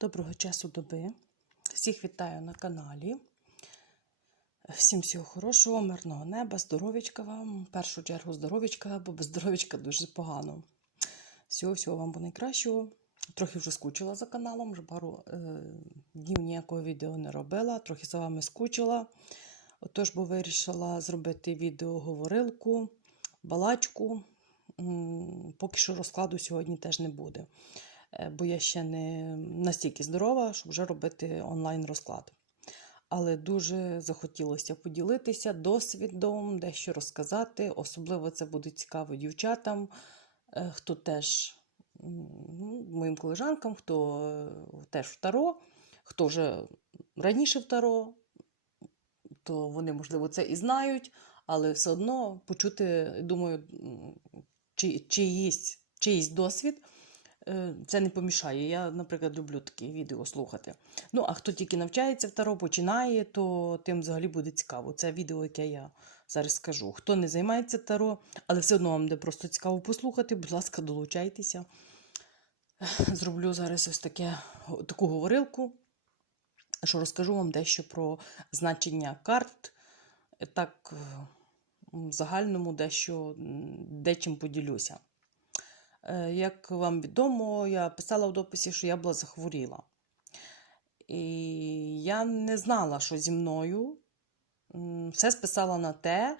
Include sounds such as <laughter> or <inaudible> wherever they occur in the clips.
Доброго часу доби. Всіх вітаю на каналі. Всім всього хорошого, мирного неба, здоров'ячка вам. В першу чергу здоров'ячка, бо без здоров'ячка дуже погано. Всього всього вам по найкращого. Трохи вже скучила за каналом, вже пару е, днів ніякого відео не робила, трохи за вами скучила. Отож, бо вирішила зробити відеоговорилку, балачку. Поки що розкладу сьогодні теж не буде бо я ще не настільки здорова, щоб вже робити онлайн розклад. Але дуже захотілося поділитися досвідом, дещо розказати. Особливо це буде цікаво дівчатам, е, хто теж ну, моїм колежанкам, хто е, теж в Таро, хто вже раніше в Таро, то вони, можливо, це і знають, але все одно почути, думаю, чиїсь, чиїсь досвід е, це не помішає. Я, наприклад, люблю такі відео слухати. Ну, а хто тільки навчається в таро, починає, то тим взагалі буде цікаво. Це відео, яке я зараз скажу. Хто не займається таро, але все одно вам буде просто цікаво послухати, будь ласка, долучайтеся. Зроблю зараз ось таке, таку говорилку, що розкажу вам дещо про значення карт. Так, е, в загальному дещо дечим поділюся. Е, Як вам відомо, я писала в дописі, що я була захворіла. І я не знала, що зі мною. Все списала на те.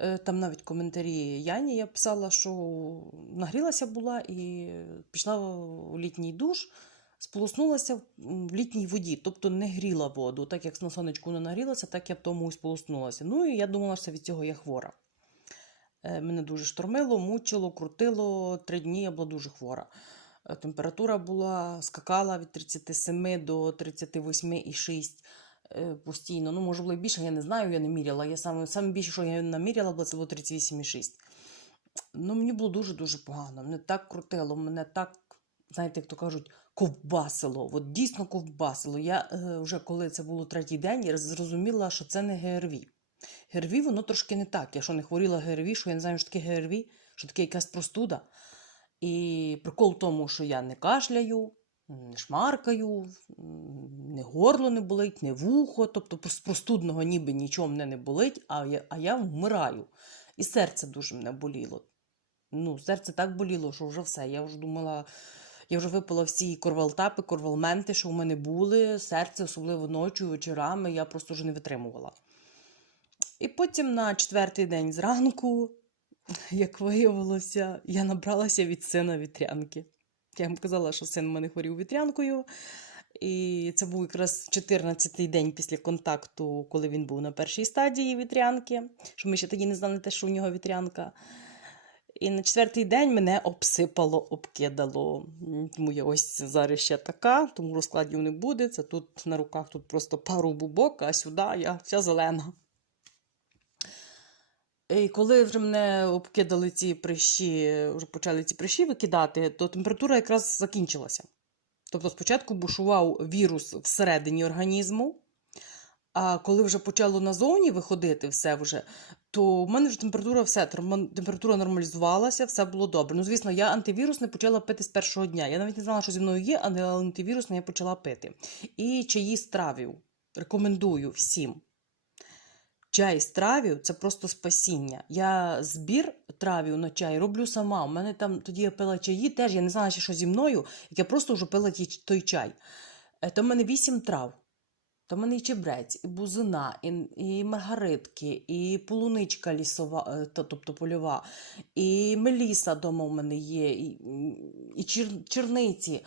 е, Там навіть коментарі Яні я писала, що нагрілася була і пішла в літній душ, сполоснулася в літній воді, тобто не гріла воду. Так як на сонечку не нагрілася, так я в тому і сполоснулася. Ну і я думала, що від цього я хвора. Е, Мене дуже штормило, мучило, крутило. Три дні я була дуже хвора. Е, Температура була, скакала від 37 до 38,6 е, постійно. Ну, може, було і більше, я не знаю, я не міряла. Я саме, саме більше, що я наміряла, було це було 38,6. Ну, мені було дуже-дуже погано. Мене так крутило, мене так, знаєте, як то кажуть, ковбасило. От дійсно ковбасило. Я е, вже коли це було третій день, я зрозуміла, що це не ГРВІ. ГРВІ, воно трошки не так. Я що не хворіла ГРВІ, що я не знаю, що таке ГРВІ, що таке якась простуда. І прикол в тому, що я не кашляю, не шмаркаю, не горло не болить, не вухо. Тобто з простудного ніби нічого мене не болить, а я, а я вмираю. І серце дуже мене боліло. Ну, серце так боліло, що вже все. Я вже думала, я вже випила всі корвалтапи, корвалменти, що в мене були. Серце, особливо ночі, вечорами, я просто вже не витримувала. І потім на четвертий день зранку, як виявилося, я набралася від сина вітрянки. Я йому казала, що син в мене хворів вітрянкою. І це був якраз 14-й день після контакту, коли він був на першій стадії вітрянки, що ми ще тоді не знали те, що у нього вітрянка. І на четвертий день мене обсипало, обкидало. Тому я ось зараз ще така, тому розкладів не буде. Це тут на руках тут просто пару бубок, а сюди я вся зелена. І коли вже мене обкидали ці прищі, вже почали ці прищі викидати, то температура якраз закінчилася. Тобто спочатку бушував вірус всередині організму, а коли вже почало назовні виходити все вже, то в мене вже температура все, температура нормалізувалася, все було добре. Ну, звісно, я антивірусне почала пити з першого дня. Я навіть не знала, що зі мною є, але антивірусне я почала пити. І чаї з травів. Рекомендую всім. Чай з травів це просто спасіння. Я збір травів на чай роблю сама. У мене там тоді я пила чаї, теж я не знала, що зі мною, як я просто вже пила той чай. Е, То в мене вісім трав. То в мене і чебрець, і бузина, і, і маргаритки, і полуничка лісова, е, тобто польова, і меліса вдома в мене є, і, і чір, черниці.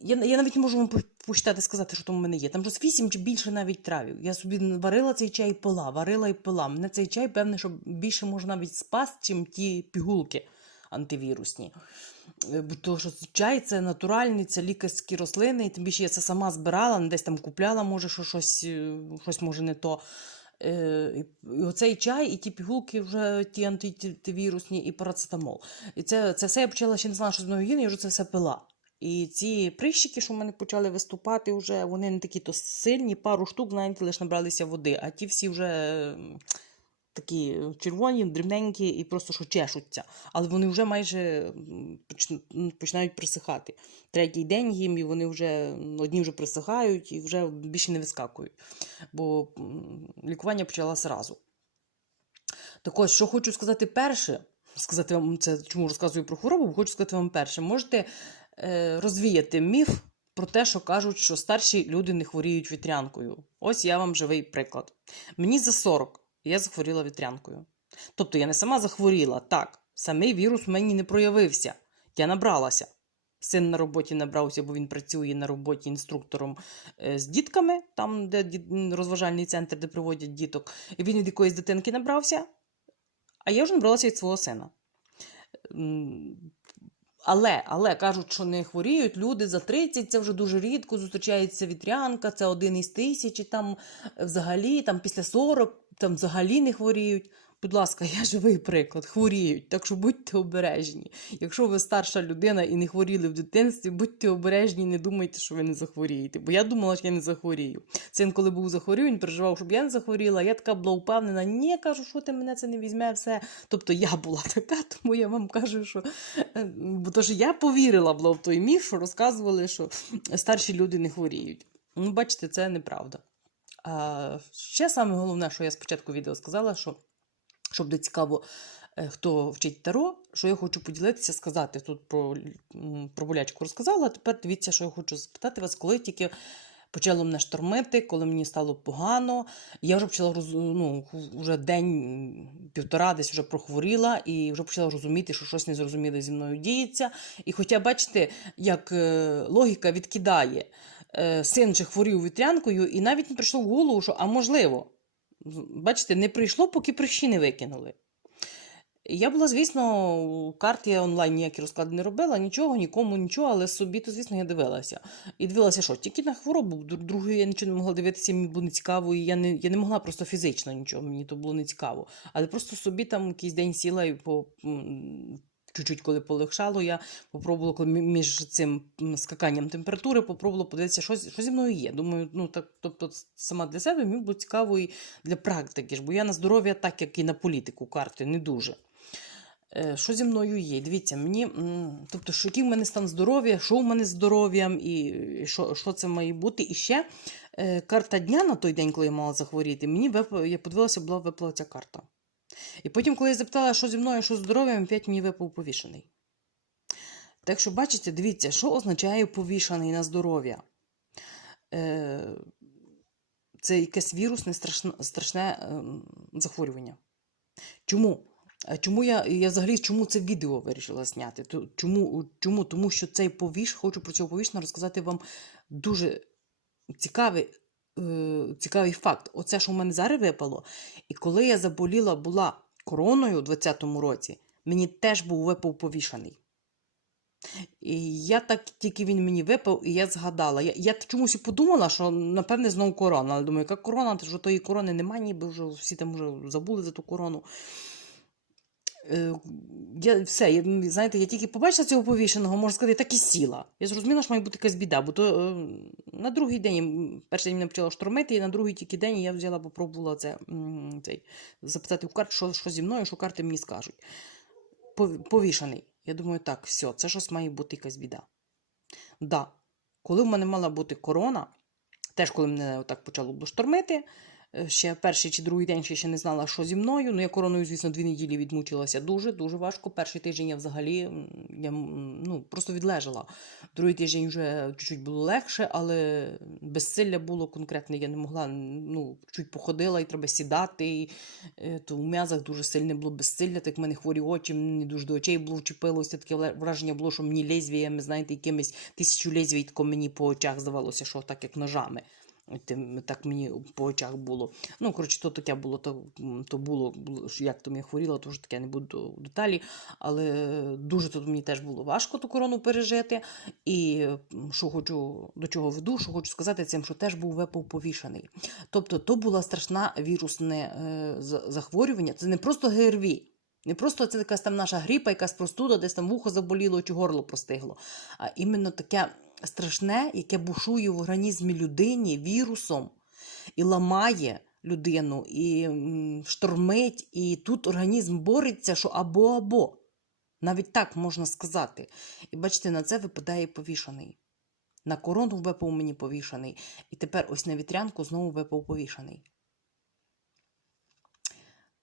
Я, я навіть можу вам по- посчитати сказати, що там в мене є. Там щось вісім чи більше навіть травів. Я собі варила цей чай і пила, варила і пила. Мене цей чай, певне, що більше може навіть спасти, чим ті пігулки антивірусні. Е, Бо то, що чай це натуральний, це лікарські рослини, і тим більше я це сама збирала, десь там купляла, може, що щось, е, щось може не то. Е, і- оцей чай, і ті пігулки вже ті антивірусні, і парацетамол. І це, це все я почала ще не знала, що з мною я вже це все пила. І ці прищики, що в мене почали виступати, вже вони не такі то сильні, пару штук, знаєте, лише набралися води, а ті всі вже такі червоні, дрібненькі і просто що чешуться. Але вони вже майже починають присихати. Третій день їм, і вони вже одні вже присихають і вже більше не вискакують. Бо лікування почалося разу. Так ось, що хочу сказати перше, сказати вам це, чому розказую про хворобу, хочу сказати вам перше. Можете розвіяти міф про те, що кажуть, що старші люди не хворіють вітрянкою. Ось я вам живий приклад. Мені за 40, я захворіла вітрянкою. Тобто я не сама захворіла, так, самий вірус в мені не проявився. Я набралася. Син на роботі набрався, бо він працює на роботі інструктором е, з дітками, там, де розважальний центр, де проводять діток. І він від якоїсь дитинки набрався, а я вже набралася від свого сина. Але, але кажуть, що не хворіють люди за 30, це вже дуже рідко зустрічається вітрянка, це один із тисячі, там е, взагалі, там після 40, там взагалі не хворіють. Будь ласка, я живий приклад, хворіють, так що будьте обережні. Якщо ви старша людина і не хворіли в дитинстві, будьте обережні, не думайте, що ви не захворієте. Бо я думала, що я не захворію. Син, коли був захворів, він переживав, щоб я не захворіла. Я така була впевнена, ні, кажу, що ти мене це не візьме, все. Тобто я була така, <laughs> тому я вам кажу, що е, бо то ж я повірила була в той міф, що розказували, що старші люди не хворіють. Ну, бачите, це неправда. А ще саме головне, що я спочатку відео сказала, що щоб буде цікаво, е, хто вчить таро, що я хочу поділитися, сказати тут про, про болячку розказала. а Тепер дивіться, що я хочу спитати вас, коли тільки почало мене штормити, коли мені стало погано. Я вже почала ну, вже день-півтора десь вже прохворіла і вже почала розуміти, що щось незрозуміле зі мною діється. І хоча, бачите, як е, логіка відкидає, е, син же хворів вітрянкою, і навіть не прийшло в голову, що а можливо. Бачите, не прийшло, поки прищі не викинули. Я була, звісно, у карті я онлайн ніякі розклади не робила, нічого, нікому, нічого, але собі, то, звісно, я дивилася. І дивилася, що тільки на хворобу, дру- другої я нічого не могла дивитися, мені було не цікаво, і я не, я не могла просто фізично нічого, мені то було не цікаво. Але просто собі там якийсь день сіла і по. Чуть-чуть, коли полегшало, я попробувала між цим скаканням температури, попробувала подивитися, що, що зі мною є. Думаю, ну так, тобто, сама для себе мені було цікаво і для практики ж, бо я на здоров'я, так як і на політику карти, не дуже. Е, Що зі мною є? Дивіться, мені, тобто, що який в мене стан здоров'я, що в мене з здоров'ям, і що, що це має бути. І ще е, карта дня на той день, коли я мала захворіти, мені я подивилася, була випала ця карта. І потім, коли я запитала, що зі мною, що з здоров'ям, опять мені випав повішений. Так що, бачите, дивіться, що означає повішений на здоров'я. Е, Це якесь вірусне страшне, страшне ем, захворювання. Чому? Чому я, я взагалі чому це відео вирішила зняти? Чому? Чому? Тому що цей повіш, хочу про цього повішена розказати вам дуже цікавий, е, цікавий факт. Оце, що в мене зараз випало, і коли я заболіла була короною у 20-му році, мені теж був випав повішаний. І я так тільки він мені випав, і я згадала. Я, я чомусь подумала, що напевне знову корона. Але думаю, яка корона, що тої корони немає, ніби вже всі там вже забули за ту корону. Е, Я, все, я, знаєте, я тільки побачила цього повішеного, можна сказати, так і сіла. Я зрозуміла, що має бути якась біда, бо то е, на другий день, перший день мене почало штормити, і на другий тільки день я взяла, попробувала це, цей, запитати у карт, що, що зі мною, що карти мені скажуть. Пов- Повішений. Я думаю, так, все, це щось має бути якась біда. Да, коли в мене мала бути корона, теж коли мене так почало штормити, ще перший чи другий день ще, не знала, що зі мною. Ну, я короною, звісно, дві неділі відмучилася дуже, дуже важко. Перший тиждень я взагалі я, ну, просто відлежала. Другий тиждень вже чуть-чуть було легше, але безсилля було конкретне. Я не могла, ну, чуть походила і треба сідати. І, е, то в м'язах дуже сильне було безсилля, так в мене хворі очі, мені дуже до очей було вчепилося. Таке враження було, що мені лезвіями, знаєте, якимись тисячу лезвій, тако мені по очах здавалося, що так як ножами. Так мені по очах було. Ну, коротше, то таке було, то, то було, як там я хворіла, то вже таке не буду деталі. Але дуже тут мені теж було важко ту корону пережити. І що хочу, до чого веду, що хочу сказати цим, що теж був випав повішаний. Тобто, то була страшна вірусне е, захворювання. Це не просто ГРВІ. Не просто це якась там наша грипа, якась простуда, десь там вухо заболіло чи горло простигло. А іменно таке страшне, яке бушує в організмі людині вірусом і ламає людину і штормить, і тут організм бореться, що або-або. Навіть так можна сказати. І бачите, на це випадає повішаний. На корону випав мені повішаний. І тепер ось на вітрянку знову випав повішаний.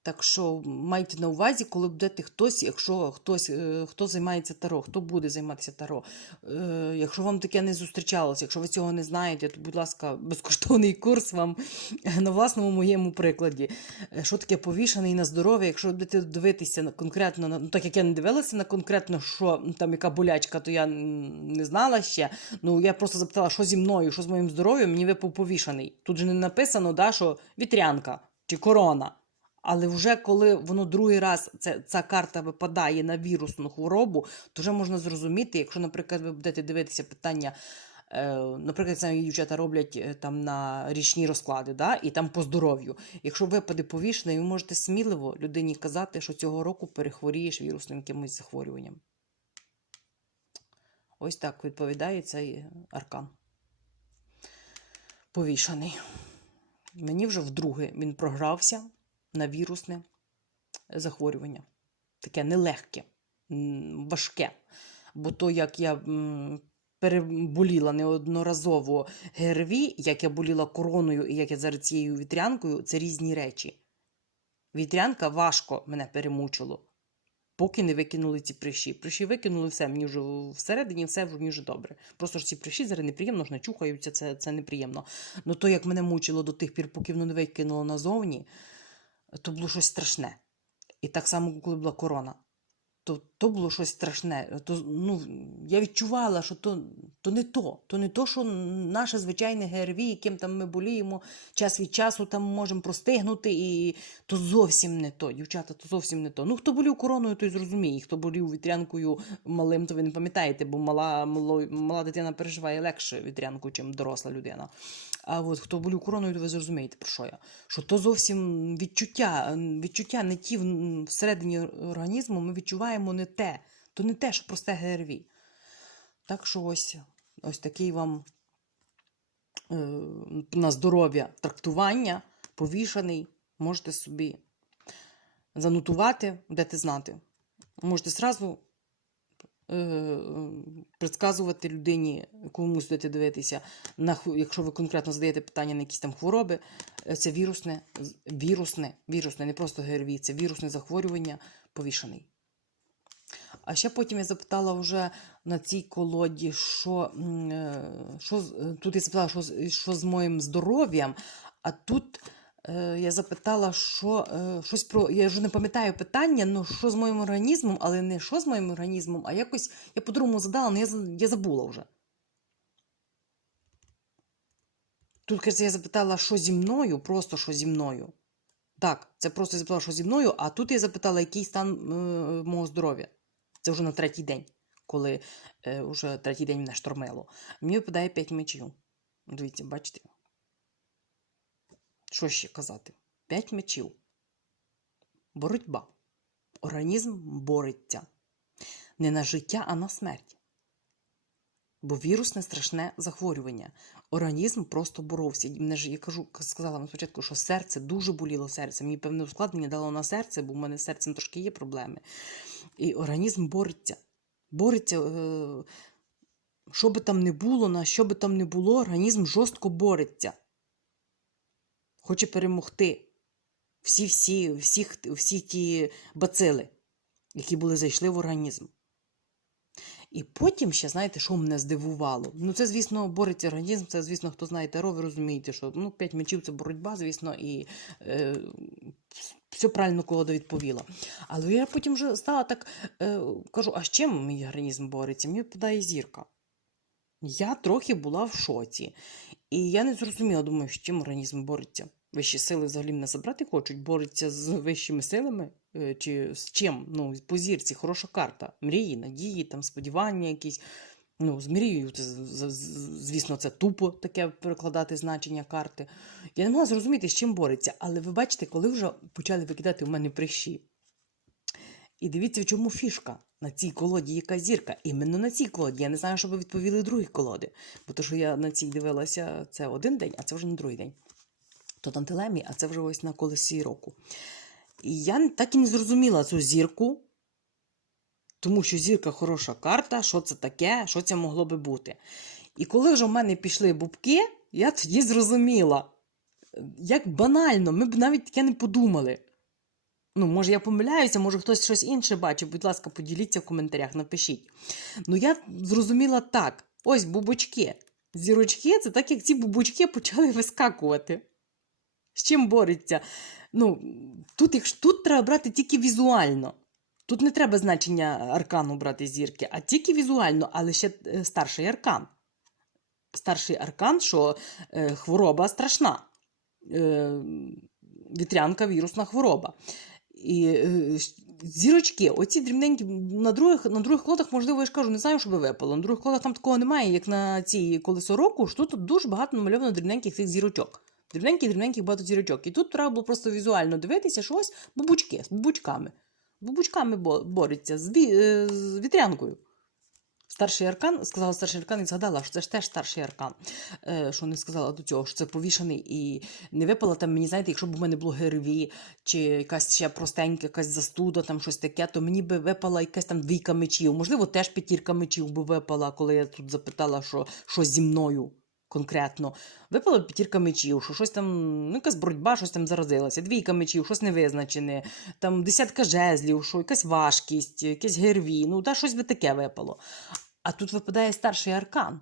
Так що майте на увазі, коли будете хтось, якщо хтось е, хто займається таро, хто буде займатися таро. Е, якщо вам таке не зустрічалось, якщо ви цього не знаєте, то, будь ласка, <laughs> безкоштовний курс вам на власному моєму прикладі. Е, Що таке повішаний на здоров'я, якщо будете дивитися на конкретно, ну так як я не дивилася на конкретно, що там яка болячка, то я не знала ще. Ну я просто запитала, що зі мною, що з моїм здоров'ям, мені випав повішаний. Тут же не написано, да, що вітрянка чи корона. Але вже коли воно другий раз це, ця карта випадає на вірусну хворобу, то вже можна зрозуміти, якщо, наприклад, ви будете дивитися питання, е, наприклад, самі дівчата роблять е, там на річні розклади, да, і там по здоров'ю. Якщо випаде повішений, ви можете сміливо людині казати, що цього року перехворієш вірусним якимось захворюванням. Ось так відповідає цей аркан. Повішаний. Мені вже вдруге він програвся на вірусне захворювання. Таке нелегке, важке. Бо то, як я переболіла неодноразово ГРВІ, як я боліла короною і як я зараз цією вітрянкою, це різні речі. Вітрянка важко мене перемучило, поки не викинули ці прищі. Прищі викинули все, мені вже всередині все мені вже добре. Просто ж ці прищі зараз неприємно, ж начухаються, це, це неприємно. Ну то, як мене мучило до тих пір, поки воно не викинуло назовні, то було щось страшне. І так само, коли була корона, то, то було щось страшне. То, ну, я відчувала, що то, то не то. То не то, що наше звичайне ГРВІ, яким там ми боліємо, час від часу там можемо простигнути, і то зовсім не то. Дівчата, то зовсім не то. Ну, хто болів короною, той зрозуміє. Хто болів вітрянкою малим, то ви не пам'ятаєте, бо мала, мало, мала дитина переживає легше вітрянку, ніж доросла людина. А от хто болів короною, то ви зрозумієте, про що я. Що то зовсім відчуття, відчуття не ті всередині організму, ми відчуваємо не те. То не те, що просте ГРВІ. Так що ось, ось такий вам е, на здоров'я трактування, повішаний, можете собі занотувати, будете знати. Можете зразу е, предсказувати людині, комусь будете дивитися, на, якщо ви конкретно задаєте питання на якісь там хвороби, е, це вірусне, вірусне, вірусне, не просто ГРВІ, це вірусне захворювання, повішаний. А ще потім я запитала вже на цій колоді, що, е, що е, тут я запитала, що, що з моїм здоров'ям, а тут е, я запитала, що щось про. Я вже не пам'ятаю питання, ну що з моїм організмом, але не що з моїм організмом, а якось я по-другому задала, але я, я забула вже. Тут, кажеться, я запитала, що зі мною, просто що зі мною. Так, це просто я запитала, що зі мною, а тут я запитала, який стан е, мого здоров'я. Це вже на третій день, коли е, вже третій день мене штормило. Мені випадає 5 мечів. Дивіться, бачите? Що ще казати? 5 мечів. Боротьба. Організм бореться. Не на життя, а на смерть. Бо вірусне страшне захворювання. Організм просто боровся. Мене ж я кажу, сказала вам спочатку, що серце дуже боліло серце. Мені певне ускладнення дало на серце, бо в мене з серцем трошки є проблеми. І організм бореться. Бореться, е, що би там не було, на що би там не було, організм жорстко бореться. Хоче перемогти всі, всі, всіх, всі ті бацили, які були зайшли в організм. І потім ще, знаєте, що мене здивувало? Ну, це, звісно, бореться організм, це, звісно, хто знає таро, ви розумієте, що ну, п'ять мечів це боротьба, звісно, і е, все правильно колода відповіла. Але я потім вже стала так, е, кажу, а з чим мій організм бореться? Мені випадає зірка. Я трохи була в шоці. І я не зрозуміла, думаю, з чим організм бореться. Вищі сили взагалі мене забрати хочуть, бореться з вищими силами чи з чим? Ну, по зірці, хороша карта. Мрії, надії, там, сподівання якісь. Ну, з мрією, звісно, це тупо таке перекладати значення карти. Я не могла зрозуміти, з чим бореться. Але ви бачите, коли вже почали викидати у мене прищі. І дивіться, в чому фішка. На цій колоді яка зірка. Іменно на цій колоді. Я не знаю, що ви відповіли другі колоди. Бо то, що я на цій дивилася, це один день, а це вже не другий день. То на дилемі, а це вже ось на колесі року. І я так і не зрозуміла цю зірку, тому що зірка хороша карта, що це таке, що це могло би бути. І коли вже в мене пішли бубки, я тоді зрозуміла, як банально, ми б навіть таке не подумали. Ну, може, я помиляюся, може хтось щось інше бачив. Будь ласка, поділіться в коментарях, напишіть. Ну, я зрозуміла так: ось бубочки. Зірочки це так, як ці бубочки почали вискакувати. З чим бореться? Ну, тут, якщо, тут треба брати тільки візуально. Тут не треба значення аркану брати зірки, а тільки візуально, але ще е, старший аркан. Старший аркан, що е, хвороба страшна. Е, вітрянка вірусна хвороба. І е, зірочки, оці дрібненькі, на других, на других колодах, можливо, я ж кажу, не знаю, що би випало. На других колодах там такого немає, як на цій колесо року, що тут дуже багато намальовано дрібненьких цих зірочок. Дрібненьких, дрібненьких багато зірочок. І тут треба було просто візуально дивитися, що ось бубучки з бубучками. Бубучками бореться з, ві, е, з вітрянкою. Старший аркан, сказала старший аркан і згадала, що це ж теж старший аркан. Е, що не сказала до цього, що це повішений і не випала там мені, знаєте, якщо б у мене було ГРВІ, чи якась ще простенька, якась застуда, там щось таке, то мені би випала якась там двійка мечів. Можливо, теж п'ятірка мечів би випала, коли я тут запитала, що, що зі мною конкретно. Випала п'ятірка мечів, що щось там, ну, якась боротьба, щось там заразилася. Двійка мечів, щось невизначене, там десятка жезлів, що якась важкість, якесь ГРВІ, ну, та щось би таке випало. А тут випадає старший аркан.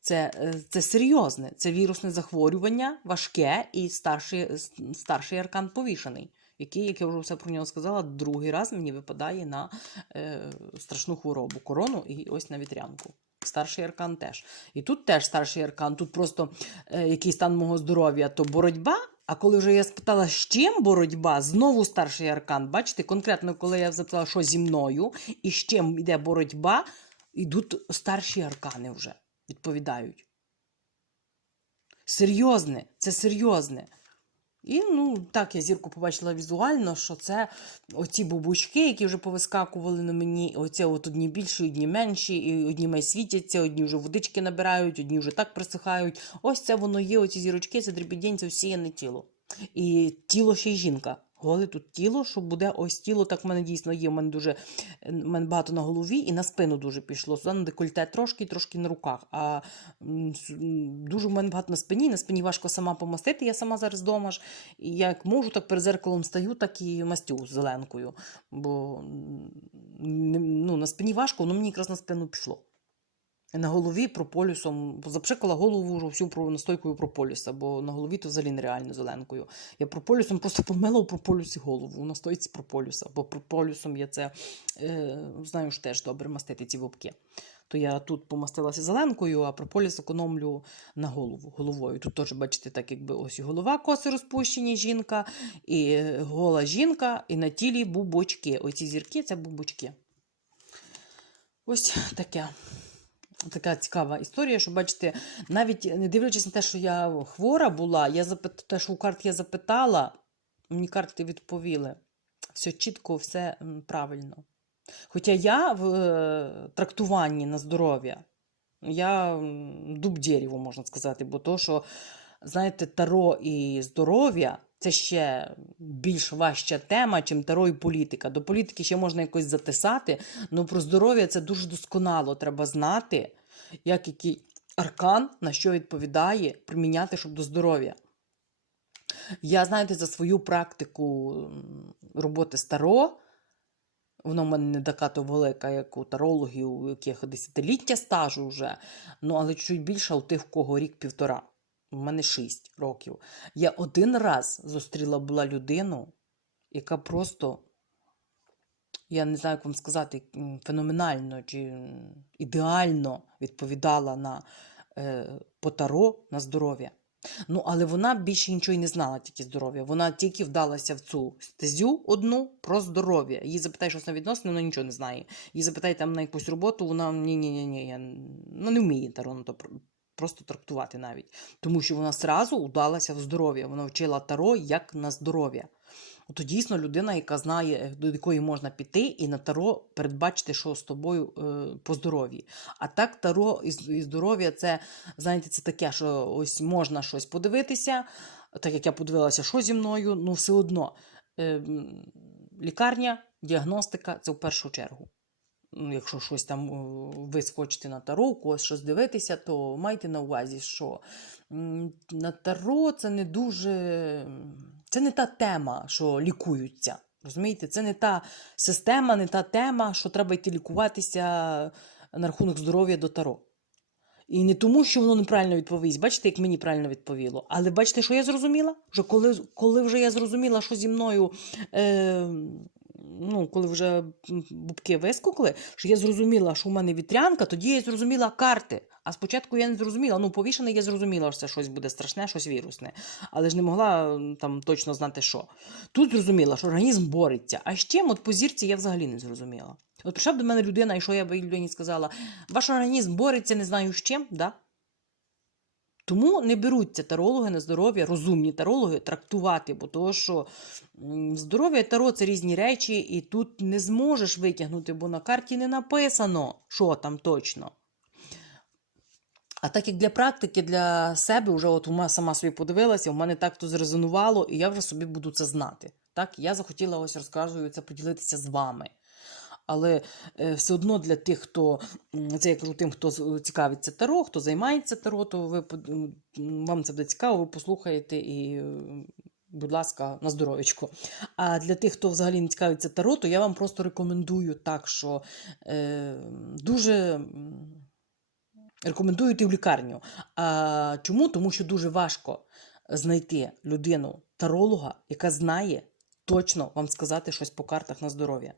Це, е, це серйозне, це вірусне захворювання, важке і старший, старший аркан повішений, який, як я вже все про нього сказала, другий раз мені випадає на е, страшну хворобу корону і ось на вітрянку. Старший аркан теж. І тут теж старший аркан, тут просто е, який стан мого здоров'я, то боротьба. А коли вже я спитала, з чим боротьба, знову старший аркан. Бачите, конкретно, коли я запитала, що зі мною і з чим йде боротьба, йдуть старші аркани вже відповідають. Серйозне, це серйозне. І ну, так я зірку побачила візуально, що це оці бубучки, які вже повискакували на мені. Оце от одні більші, одні менші, і одні май світяться, одні вже водички набирають, одні вже так присихають. Ось це воно є, оці зірочки, це дрібідень, це всіяне тіло. І тіло ще й жінка. Голе тут тіло, що буде ось тіло, так в мене дійсно є. У мене дуже в мене багато на голові і на спину дуже пішло. Сюди на декольте трошки, трошки на руках. А дуже в мене багато на спині. На спині важко сама помастити. Я сама зараз вдома ж. І як можу, так перед зеркалом стаю, так і мастю зеленкою. Бо ну, на спині важко, воно мені якраз на спину пішло. На голові прополюсом, запшикала голову вже всю настойкою прополюса, бо на голові то взагалі нереально зеленкою. Я прополюсом просто помила у прополюсі голову, у настойці прополюса, бо прополюсом я це е, знаю ж теж добре мастити ці вовки. То я тут помастилася зеленкою, а прополіс економлю на голову головою. Тут теж, бачите, так якби ось і голова коси розпущені, жінка, і гола жінка, і на тілі бубочки. Оці зірки це бубочки. Ось таке. Така цікава історія, що бачите, навіть не дивлячись на те, що я хвора була, я запит... те, що у карт я запитала, мені карти відповіли. Все чітко, все правильно. Хоча я в е, трактуванні на здоров'я, я дуб дереву, можна сказати, бо то, що, знаєте, таро і здоров'я це ще більш важча тема, чим таро і політика. До політики ще можна якось затисати, але про здоров'я це дуже досконало. Треба знати, як який аркан на що відповідає, приміняти, щоб до здоров'я. Я, знаєте, за свою практику роботи з таро, воно в мене не така то велика, як у тарологів, у яких десятиліття стажу вже, ну але чуть більше у тих, в кого рік-півтора. У мене 6 років. Я один раз зустріла була людину, яка просто, я не знаю, як вам сказати, феноменально чи ідеально відповідала на е, по таро на здоров'я. Ну, але вона більше нічого й не знала, тільки здоров'я. Вона тільки вдалася в цю стезю одну про здоров'я. Її запитай, щось на відносини, вона нічого не знає. Її запитай там на якусь роботу, вона ні, ні, ні, ні, я ну, не вміє таро просто трактувати навіть. Тому що вона сразу вдалася в здоров'я. Вона вчила таро як на здоров'я. То дійсно людина, яка знає, до якої можна піти, і на таро передбачити, що з тобою е, по здоров'ї. А так, таро і здоров'я це, знаєте, це таке, що ось можна щось подивитися, так як я подивилася, що зі мною, ну все одно. Е, лікарня, діагностика це в першу чергу. Ну, Якщо щось там ви схочете на таро, когось щось дивитися, то майте на увазі, що на таро це не дуже. Це не та тема, що лікуються. Розумієте, це не та система, не та тема, що треба йти лікуватися на рахунок здоров'я до таро. І не тому, що воно неправильно відповість. Бачите, як мені правильно відповіло. Але бачите, що я зрозуміла? Вже коли, коли вже я зрозуміла, що зі мною, е, ну, коли вже бубки вискокли, що я зрозуміла, що у мене вітрянка, тоді я зрозуміла карти. А спочатку я не зрозуміла. Ну, повішене я зрозуміла, що це щось буде страшне, щось вірусне. Але ж не могла там точно знати, що. Тут зрозуміла, що організм бореться. А з чим, от по зірці, я взагалі не зрозуміла. От прийшла б до мене людина, і що я би людині сказала: ваш організм бореться, не знаю з чим, да? Тому не беруться тарологи на здоров'я, розумні тарологи трактувати, бо того, що здоров'я і таро це різні речі, і тут не зможеш витягнути, бо на карті не написано, що там точно. А так як для практики, для себе, вже от ума сама собі подивилася, у мене так то зрезонувало, і я вже собі буду це знати. Так, я захотіла ось розказую це поділитися з вами. Але е, все одно для тих, хто це я кажу тим, хто цікавиться таро, хто займається таро, то ви вам це буде цікаво, ви послухаєте і, е, будь ласка, на здоров'ячко. А для тих, хто взагалі не цікавиться таро, то я вам просто рекомендую так, що е, дуже. Рекомендую йти в лікарню. А чому? Тому що дуже важко знайти людину таролога, яка знає точно вам сказати щось по картах на здоров'я.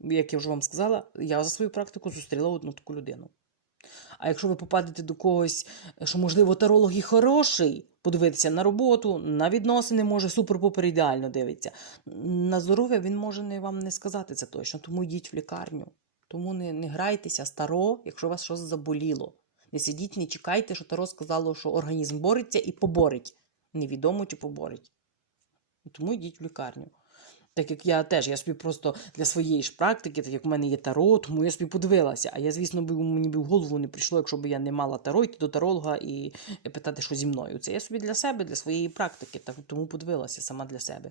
Як я вже вам сказала, я за свою практику зустріла одну таку людину. А якщо ви попадете до когось, що, можливо, таролог і хороший, подивитися на роботу, на відносини, може, супер-пупер ідеально дивиться. На здоров'я він може не, вам не сказати це точно, тому йдіть в лікарню. Тому не, не грайтеся старо, якщо вас щось заболіло. Не сидіть, не чекайте, що таро сказало, що організм бореться і поборить. Невідомо чи поборить. Тому йдіть в лікарню. Так як я теж, я собі просто для своєї ж практики, так як в мене є таро, тому я собі подивилася. А я, звісно, би мені б в голову не прийшло, якщо б я не мала таро, йти до таролога і питати, що зі мною. Це я собі для себе, для своєї практики, так, тому подивилася сама для себе.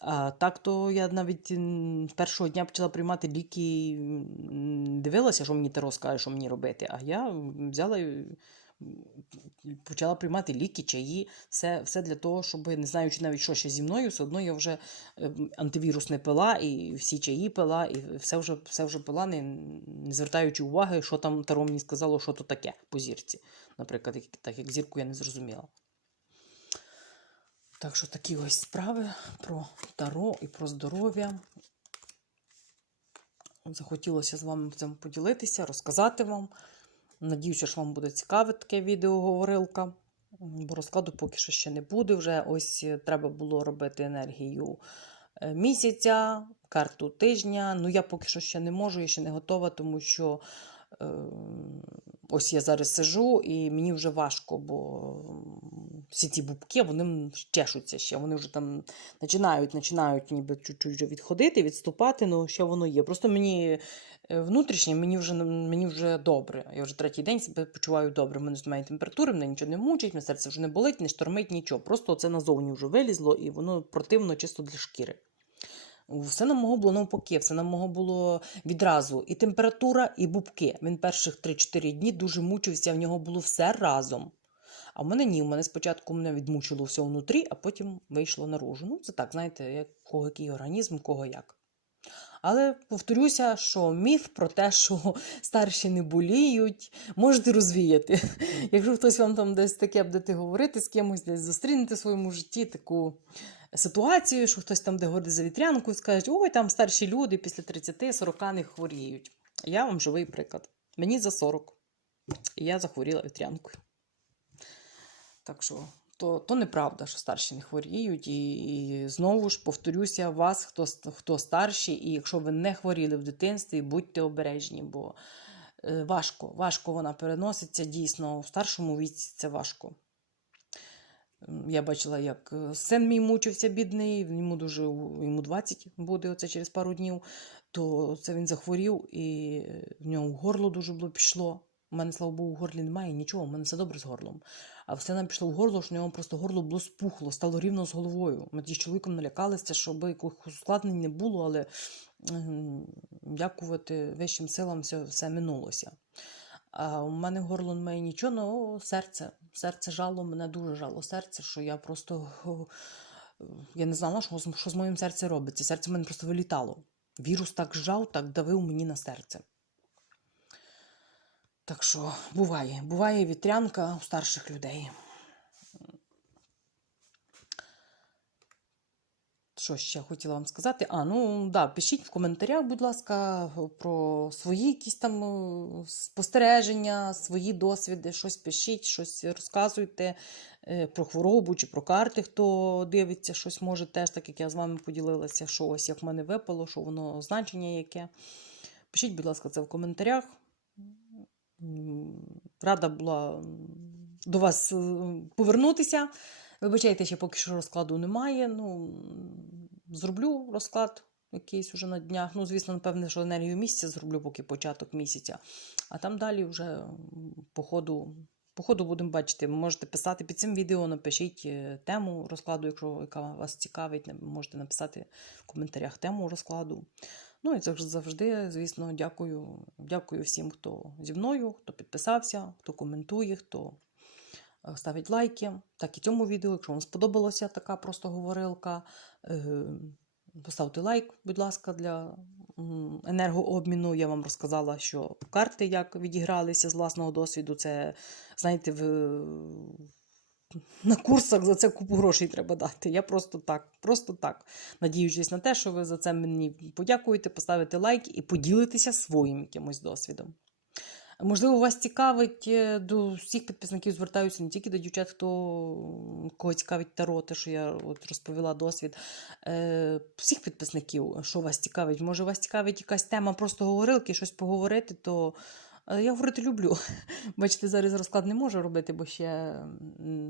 А так то я навіть першого дня почала приймати ліки, дивилася, що мені таро скаже, що мені робити. А я взяла почала приймати ліки, чаї, все, все для того, щоб, не знаючи навіть, що ще зі мною, все одно я вже е, антивірус не пила, і всі чаї пила, і все вже, все вже пила, не, не звертаючи уваги, що там Таро мені сказало, що то таке по зірці. Наприклад, так як зірку я не зрозуміла. Так що такі ось справи про Таро і про здоров'я. Захотілося з вами цим поділитися, розказати вам. Надіюся, що вам буде цікаве таке відеоговорилка. М, Бо розкладу поки що ще не буде. Вже ось е, треба було робити енергію е, місяця, карту тижня. Ну, я поки що ще не можу, я ще не готова, тому що е, ось я зараз сижу і мені вже важко, бо всі ці бубки вони чешуться ще. Вони вже там починають, починають ніби чуть-чуть відходити, відступати, ну ще воно є. Просто мені внутрішнє, мені вже, мені вже добре. Я вже третій день себе почуваю добре. Мене немає температури, мене нічого не мучить, мене серце вже не болить, не штормить, нічого. Просто це назовні вже вилізло і воно противно чисто для шкіри. Все нам могло було навпаки, все нам могло було відразу. І температура, і бубки. Він перших 3-4 дні дуже мучився, в нього було все разом. А в мене ні, в мене спочатку мене відмучило все внутрі, а потім вийшло наружу. Ну, це так, знаєте, як кого який організм, кого як. Але повторюся, що міф про те, що старші не боліють, можете розвіяти. <laughs> Якщо хтось вам там десь таке будете говорити з кимось, десь зустрінете в своєму житті таку ситуацію, що хтось там, де говорить за вітрянку, скажуть, ой, там старші люди після 30-40 не хворіють. Я вам живий приклад. Мені за 40. І я захворіла вітрянкою. Так що то, то неправда, що старші не хворіють. І, і знову ж повторюся, вас, хто, хто старші, і якщо ви не хворіли в дитинстві, будьте обережні, бо е, важко, важко вона переноситься дійсно. В старшому віці це важко. Я бачила, як е, син мій мучився, бідний, йому дуже йому 20 буде оце через пару днів, то це він захворів, і е, в нього горло дуже було пішло. У мене, слава Богу, в горлі немає нічого, у мене все добре з горлом. А все нам пішло в горло, що в нього просто горло було спухло, стало рівно з головою. Ми тоді з чоловіком налякалися, щоб якихось ускладнень не було, але ем, дякувати вищим силам все, все минулося. А у мене горло немає нічого, ну серце. Серце жало, мене дуже жало серце, що я просто я не знала, що, що з моїм серцем робиться. Серце в мене просто вилітало. Вірус так жав, так давив мені на серце. Так що буває, буває вітрянка у старших людей. Що ще хотіла вам сказати? А, ну да, пишіть в коментарях, будь ласка, про свої якісь там е, спостереження, свої досвіди, щось пишіть, щось розказуйте е, про хворобу чи про карти, хто дивиться, щось може теж, так як я з вами поділилася, що ось як в мене випало, що воно значення яке. Пишіть, будь ласка, це в коментарях. Рада була до вас е, повернутися. Вибачайте, ще поки що розкладу немає. Ну, зроблю розклад якийсь уже на днях. Ну, звісно, напевне, що енергію місяця зроблю, поки початок місяця. А там далі вже по ходу, по ходу будемо бачити. Можете писати під цим відео, напишіть е, тему розкладу, якщо яка вас цікавить, можете написати в коментарях тему розкладу. Ну і завжди, завжди, звісно, дякую. Дякую всім, хто зі мною, хто підписався, хто коментує, хто е, ставить лайки. Так і цьому відео, якщо вам сподобалася така просто говорилка, е, поставте лайк, будь ласка, для енергообміну. Я вам розказала, що карти як відігралися з власного досвіду. Це, знаєте, в, на курсах за це купу грошей треба дати. Я просто так, просто так. Надіючись на те, що ви за це мені подякуєте, поставите лайк і поділитеся своїм якимось досвідом. Можливо, вас цікавить е, до всіх підписників звертаюся не тільки до дівчат, хто кого цікавить таро, те, що я от розповіла досвід. Е, всіх підписників, що вас цікавить. Може, вас цікавить якась тема просто говорилки, щось поговорити, то я говорити люблю. <laughs> Бачите, зараз розклад не можу робити, бо ще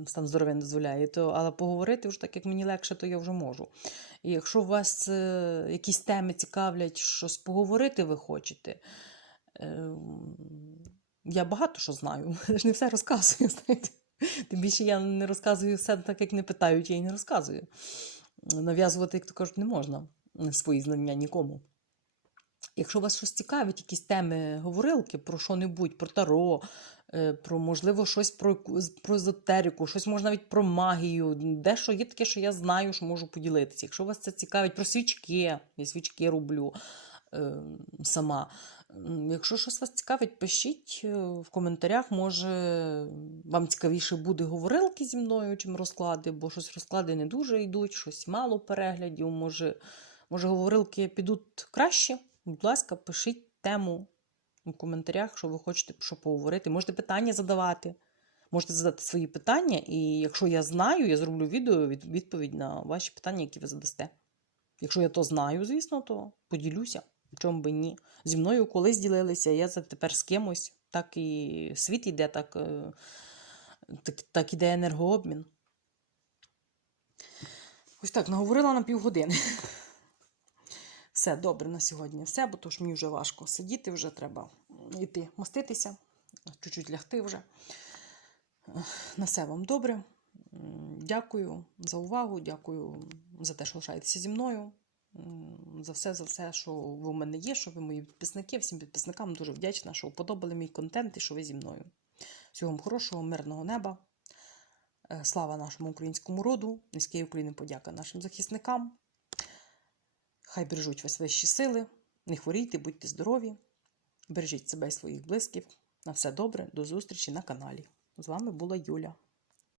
стан здоров'я не дозволяє. То, але поговорити, вже так як мені легше, то я вже можу. І якщо у вас е, якісь теми цікавлять, щось поговорити ви хочете. е, Я багато що знаю, <laughs> я ж не все розказую. <laughs> знаєте. Тим більше я не розказую все так, як не питають, я й не розказую. Нав'язувати, як то кажуть, не можна свої знання нікому. Якщо вас щось цікавить, якісь теми говорилки про що-небудь, про таро, е, про, можливо, щось про, про езотерику, щось може навіть про магію, дещо є таке, що я знаю, що можу поділитися. Якщо вас це цікавить, про свічки, я свічки роблю е, сама. Якщо щось вас цікавить, пишіть е, в коментарях. Може, вам цікавіше буде говорилки зі мною, чим розклади, бо щось розклади не дуже йдуть, щось мало переглядів. Може, може говорилки підуть краще. Будь ласка, пишіть тему у коментарях, що ви хочете що поговорити. Можете питання задавати. Можете задати свої питання, і якщо я знаю, я зроблю відео від, відповідь на ваші питання, які ви задасте. Якщо я то знаю, звісно, то поділюся. в Чому би ні? Зі мною колись ділилися, я тепер з кимось. Так і світ іде, так, е, так, так іде енергообмін. Ось так, наговорила на півгодини. Все, добре на сьогодні все, бо то ж мені вже важко сидіти, вже треба йти маститися, чуть-чуть лягти вже. На все вам добре. Дякую за увагу, дякую за те, що лишаєтеся зі мною. За все, за все, що ви в мене є, що ви мої підписники. Всім підписникам дуже вдячна, що подобали мій контент і що ви зі мною. Всього вам хорошого, мирного неба. Е, Слава нашому українському роду, низький України подяка нашим захисникам. Хай бережуть вас вищі сили, не хворійте, будьте здорові, бережіть себе і своїх близьких. На все добре, до зустрічі на каналі. З вами була Юля.